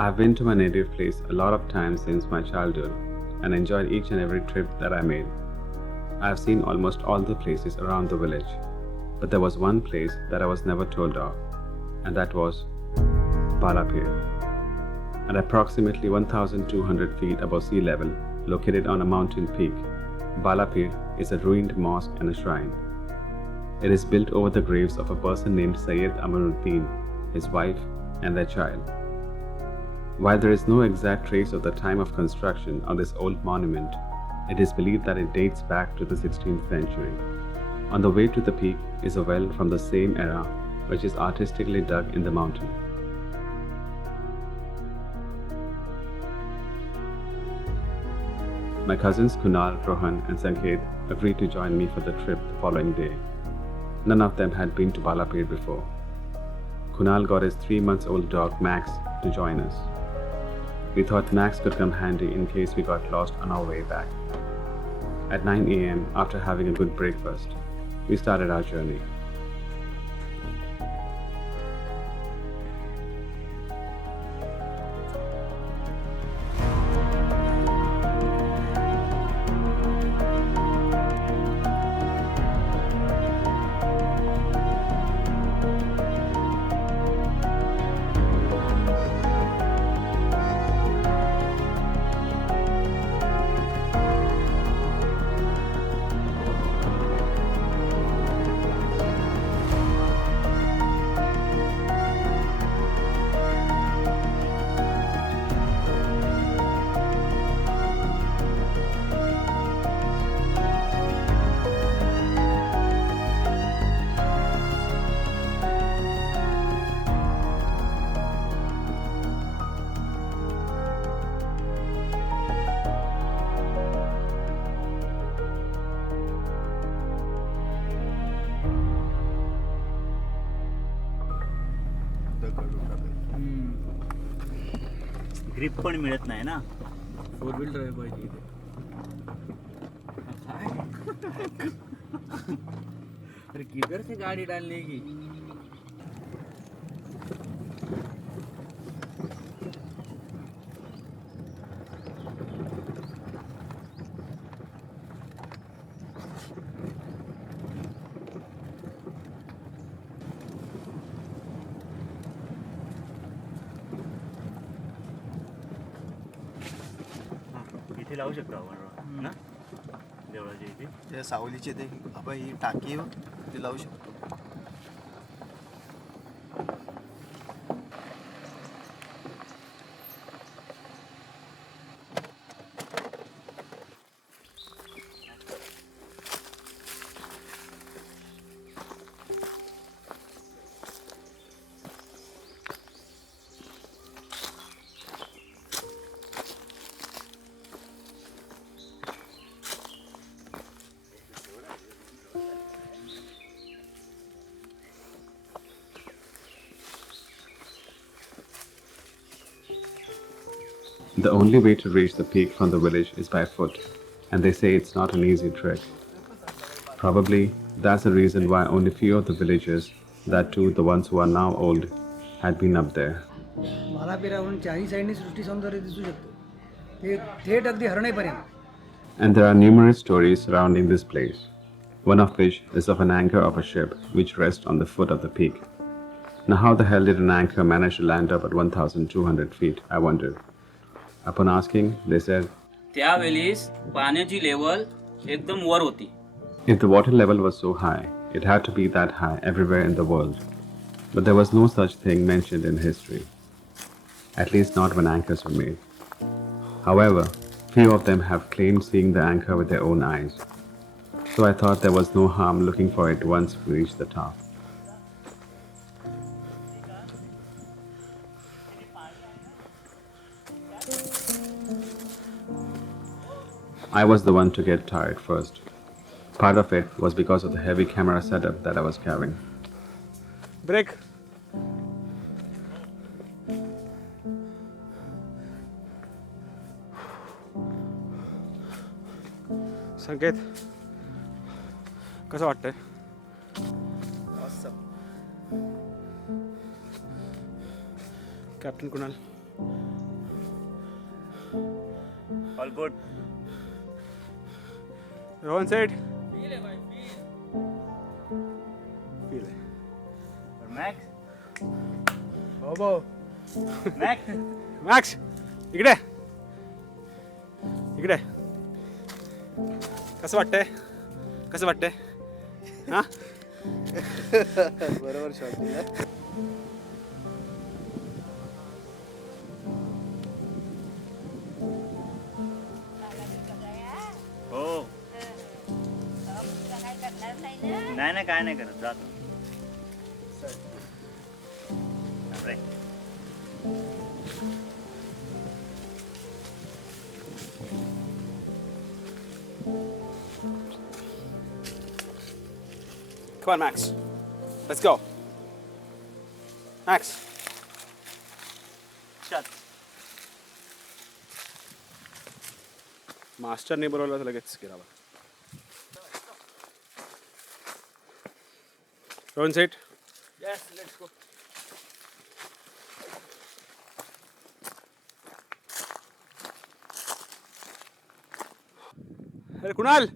I've been to my native place a lot of times since my childhood and enjoyed each and every trip that I made. I've seen almost all the places around the village, but there was one place that I was never told of, and that was Balapir. At approximately 1,200 feet above sea level, located on a mountain peak, Balapir is a ruined mosque and a shrine. It is built over the graves of a person named Sayyid Amaruddin, his wife, and their child. While there is no exact trace of the time of construction of this old monument, it is believed that it dates back to the 16th century. On the way to the peak is a well from the same era, which is artistically dug in the mountain. My cousins Kunal, Rohan, and Sanket agreed to join me for the trip the following day. None of them had been to Balapir before. Kunal got his 3-month-old dog Max to join us. We thought Max could come handy in case we got lost on our way back. At 9 a.m., after having a good breakfast, we started our journey. Grip पण मिळत नाही ना. 4 wheel drive पाहिजे इथे. अरे किधर से गाड़ी डालने की. इथे लावू शकतो आपण ना देवळाच्या इथे. त्या सावलीचे ते आपण ही टाकी ते लावू शकतो. The only way to reach the peak from the village is by foot, and they say it's not an easy trek. Probably that's the reason why only few of the villagers, that too the ones who are now old, had been up there. बालापिरावरून चारही साईडनी सृष्टी सौंदर्य दिसू शकतं. ते थेट अगदी हरणेपर्यंत. And there are numerous stories surrounding this place, one of which is of an anchor of a ship which rests on the foot of the peak. Now how the hell did an anchor manage to land up at 1,200 feet, I wondered. Upon asking, they said, त्यावेळेस पाण्याची level एकदम वर होती. if the water level was so high, it had to be that high everywhere in the world. But there was no such thing mentioned in history. At least not when anchors were made. However, few of them have claimed seeing the anchor with their own eyes. So I thought there was no harm looking for it once we reached the top. I was the one to get tired first. Part of it was because of the heavy camera setup that I was carrying. Break. संकेत कसं वाटतंय? Captain Kunal All good. Rohan सेठ feel है और Max? बाबा Max? Max इकडे इकडे कसं वाटतंय कसं वाटतंय हां बरोबर शॉट दिला. हो. नाही काय नाही करत जातो. बापरे. Come on, Max. Let's go. Max. चल. मास्टरने बोलवलं तर लगेच गेला बा. रोहन सेठ Yes, let's go. अरे कुणाल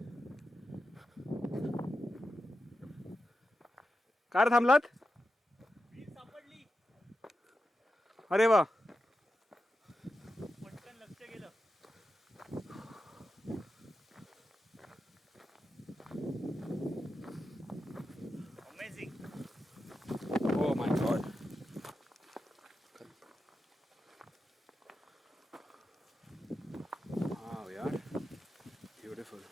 कार थांबलात अरे वा पटकन लक्ष गेलं. Amazing. Oh my god. Wow, yaar. Beautiful.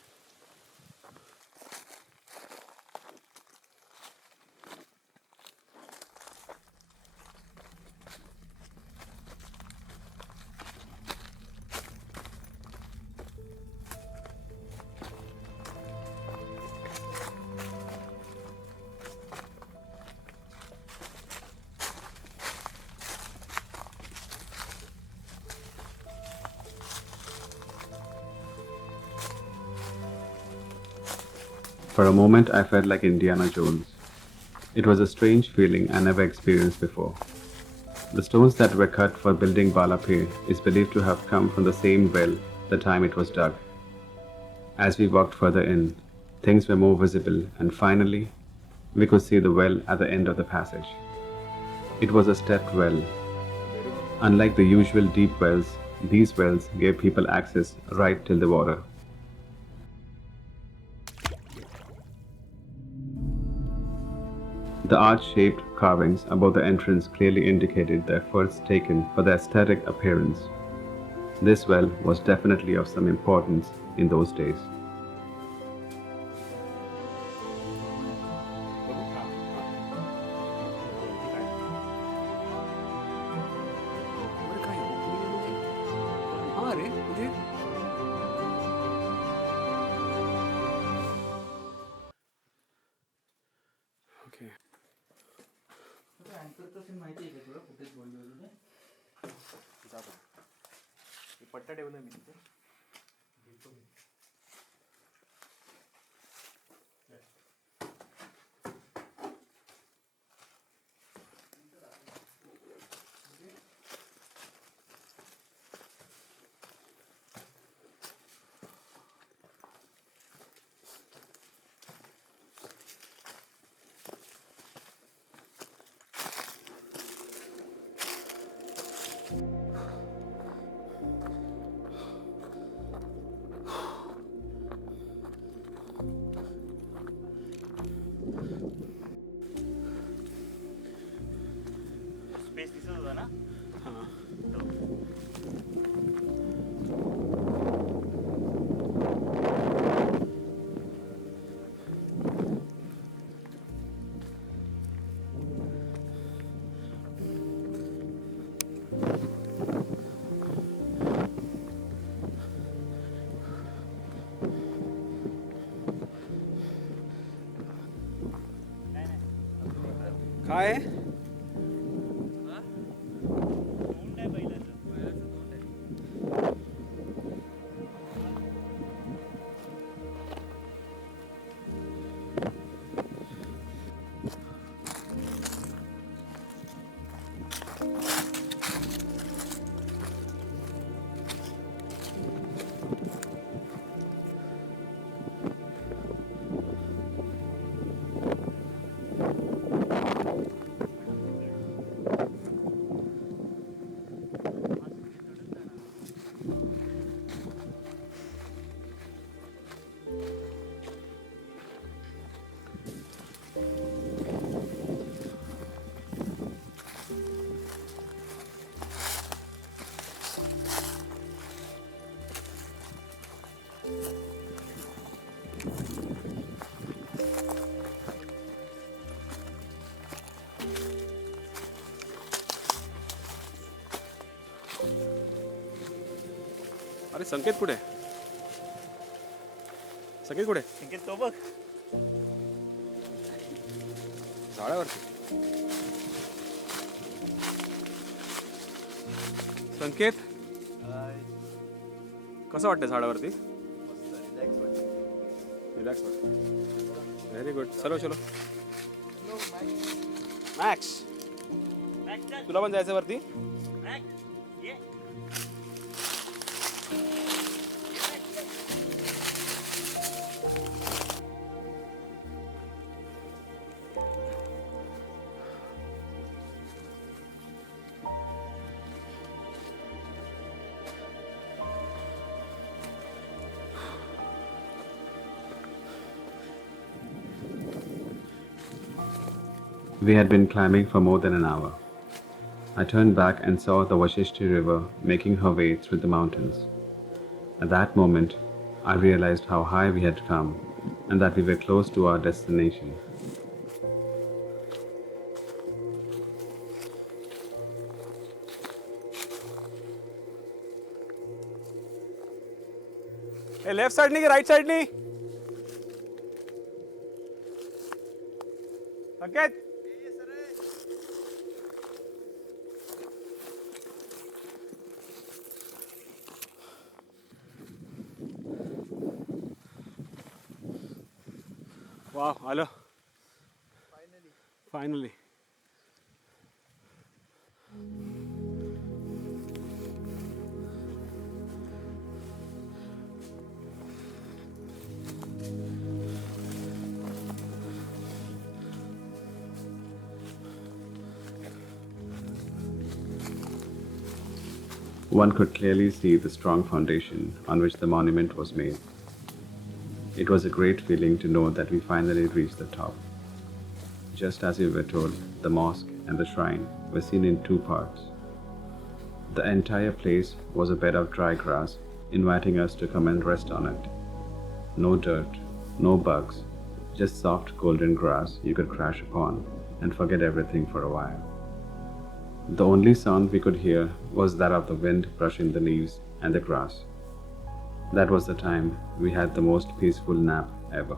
For a moment, I felt like Indiana Jones. It was a strange feeling I never experienced before. The stones that were cut for building Balapir is believed to have come from the same well the time it was dug. As we walked further in, things were more visible, and finally, we could see the well at the end of the passage. It was a stepped well. Unlike the usual deep wells, these wells gave people access right till the water. The arch-shaped carvings above the entrance clearly indicated the efforts taken for the aesthetic appearance. This well was definitely of some importance in those days. हाँ रे मुझे okay पट्टा ठेवला मी तिथे. Space दिसत होता ना. हाँ काय आहे तोंड आहे बैलाचं. अरे संकेत कुठे? संकेत कुठे? संकेत तो बघ. झाडावरती. संकेत कसं वाटतं झाडावरती? रिलॅक्स वाटतं. Very good. चलो चलो. मॅक्स तुला पण जायचं वरती? ये. We had been climbing for more than an hour. I turned back and saw the Vashishti River making her way through the mountains. At that moment, I realized how high we had come and that we were close to our destination. A left side नहीं की right side नहीं? संकेत वाह आलो finally. One could clearly see the strong foundation on which the monument was made. It was a great feeling to know that we finally reached the top. Just as we were told, the mosque and the shrine were seen in two parts. The entire place was a bed of dry grass, inviting us to come and rest on it. No dirt, no bugs, just soft golden grass you could crash upon and forget everything for a while. The only sound we could hear was that of the wind brushing the leaves and the grass. That was the time we had the most peaceful nap ever.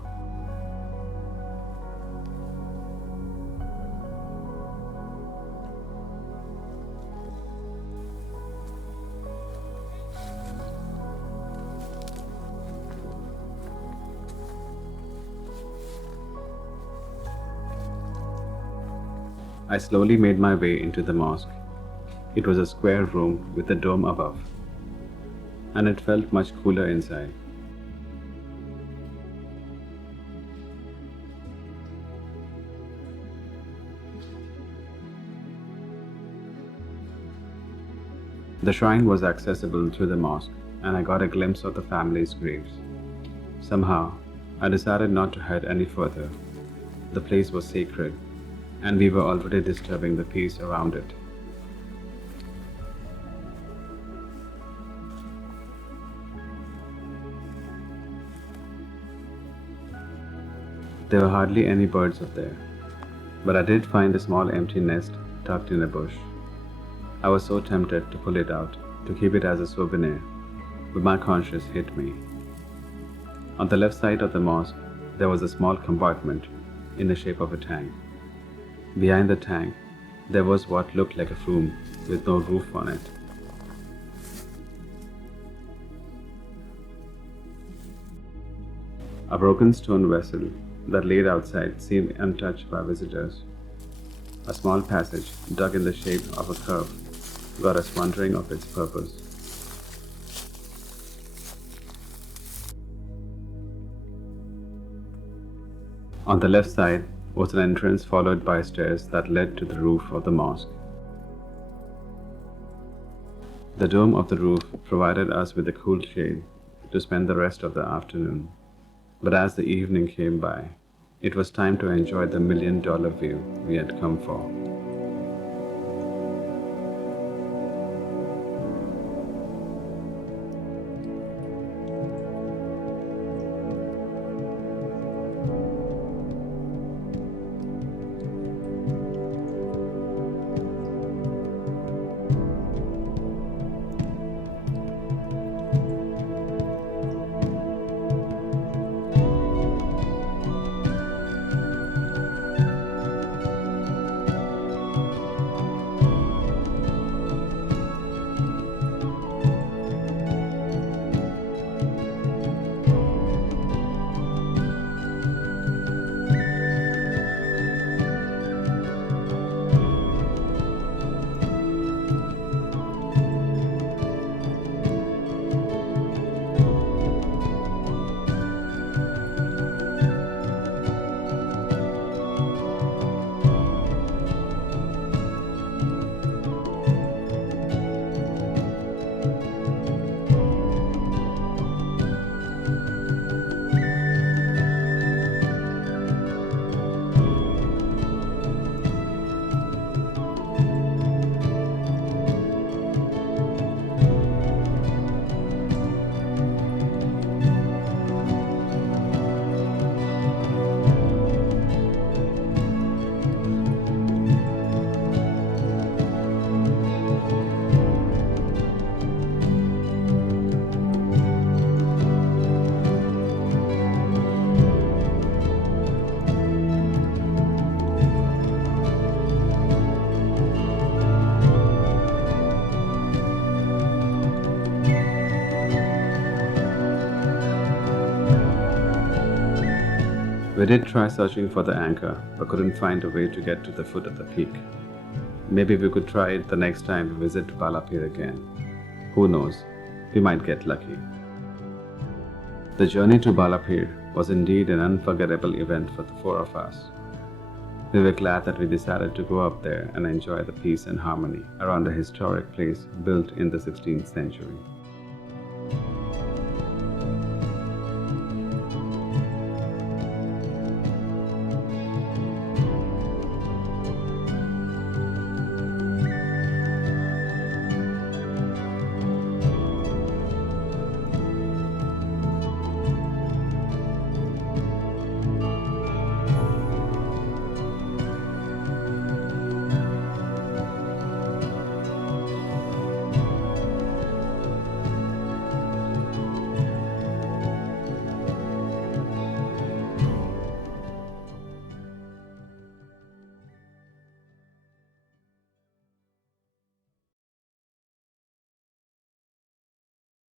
I slowly made my way into the mosque. It was a square room with a dome above, and it felt much cooler inside. The shrine was accessible through the mosque, and I got a glimpse of the family's graves. Somehow, I decided not to head any further. The place was sacred, and we were already disturbing the peace around it. There were hardly any birds up there, but I did find a small empty nest tucked in a bush. I was so tempted to pull it out to keep it as a souvenir, but my conscience hit me. On the left side of the mosque, there was a small compartment in the shape of a tank. Behind the tank, there was what looked like a room with no roof on it. A broken stone vessel that laid outside seemed untouched by visitors. A small passage dug in the shape of a curve got us wondering of its purpose. On the left side was an entrance followed by stairs that led to the roof of the mosque. The dome of the roof provided us with a cool shade to spend the rest of the afternoon. But as the evening came by, it was time to enjoy the million-dollar view we had come for. We did try searching for the anchor, but couldn't find a way to get to the foot of the peak. Maybe we could try it the next time we visit Balapir again. Who knows, we might get lucky. The journey to Balapir was indeed an unforgettable event for the four of us. We were glad that we decided to go up there and enjoy the peace and harmony around a historic place built in the 16th century.